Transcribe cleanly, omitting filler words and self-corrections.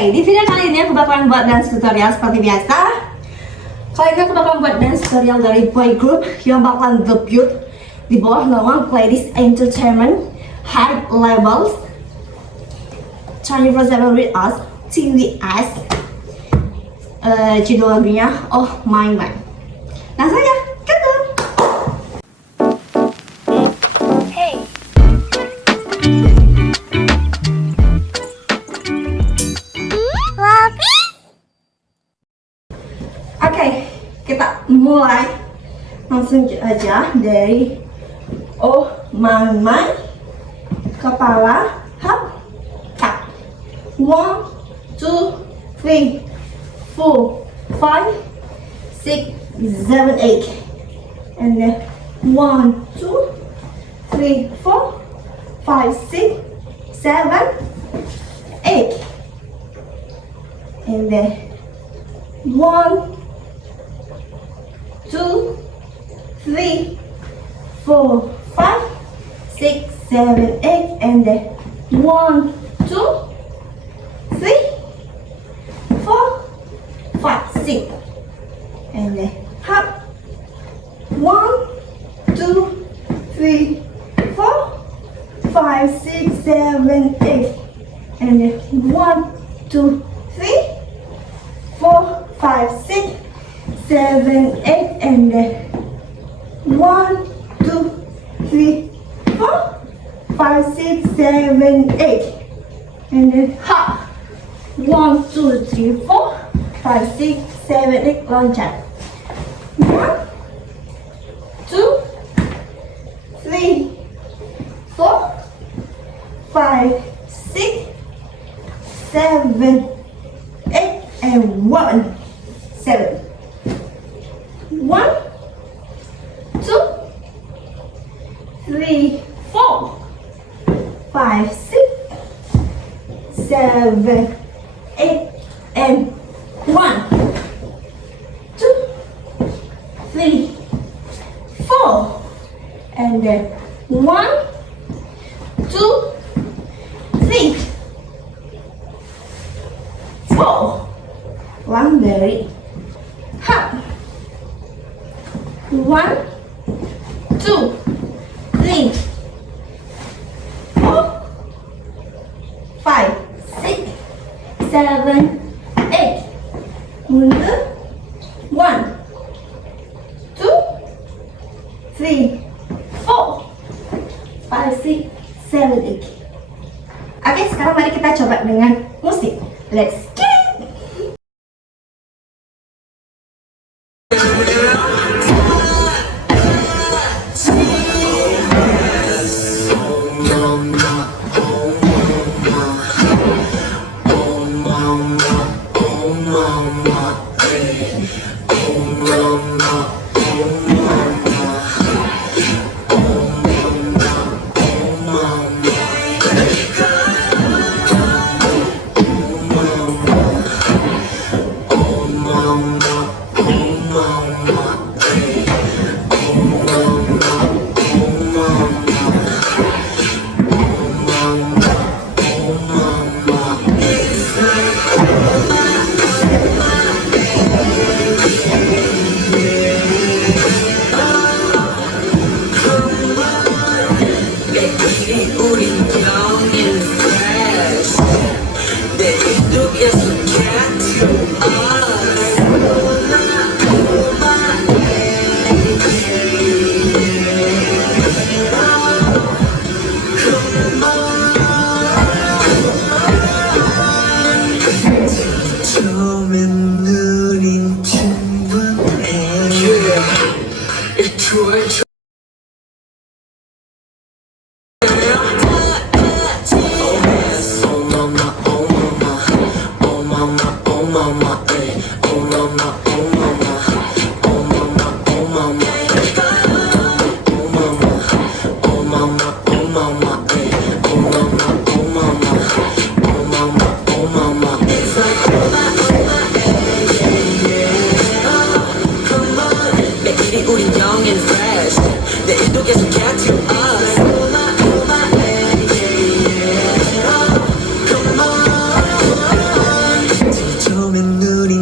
Di video kali ini aku bakalan buat dance tutorial seperti biasa. Kali ini aku bakalan buat dance tutorial dari boy group yang bakalan debut di bawah nama Playlist Entertainment High Levels 24/7 with us TWS. Judul lagunya Oh Mymy. Langsung aja, go! Oke, kita mulai langsung aja dari Oh Mymy, kepala, hap, tap. 1, 2, 3, 4, 5, 6, 7, 8. And then 1, 2, 3, 4, 5, 6, 7, 8. And then 1, 2, 3, 4, 5, 6, 7, 8, and then 1, 2, 3, 4, 5, 6, and then hop. 1, 2, 3, 4, 5, 6, 7, 8, and then 1, 2, 3, 4, 5, 6, 7, 8, and then 1, 2, 3, 4, 5, 6, 7, 8, and then hop. 1, 2, 3, 4, 5, 6, 7, 8, loncat. 1, 2, 3, 4, 5, 6, 7, 8, and 1, 7. 1, 2, 3, 4, 5, 6, 7, 8, and 1, 2, 3, 4, and then 1, 2, 3, 4. One dari hop. 1, 2, 3, 4, 5, 6, 7, 8. Mundur. 1, 2, 3, 4, 5, 6, 7, 8. Oke, sekarang mari kita coba dengan musik. Let's get it! 감은 눈이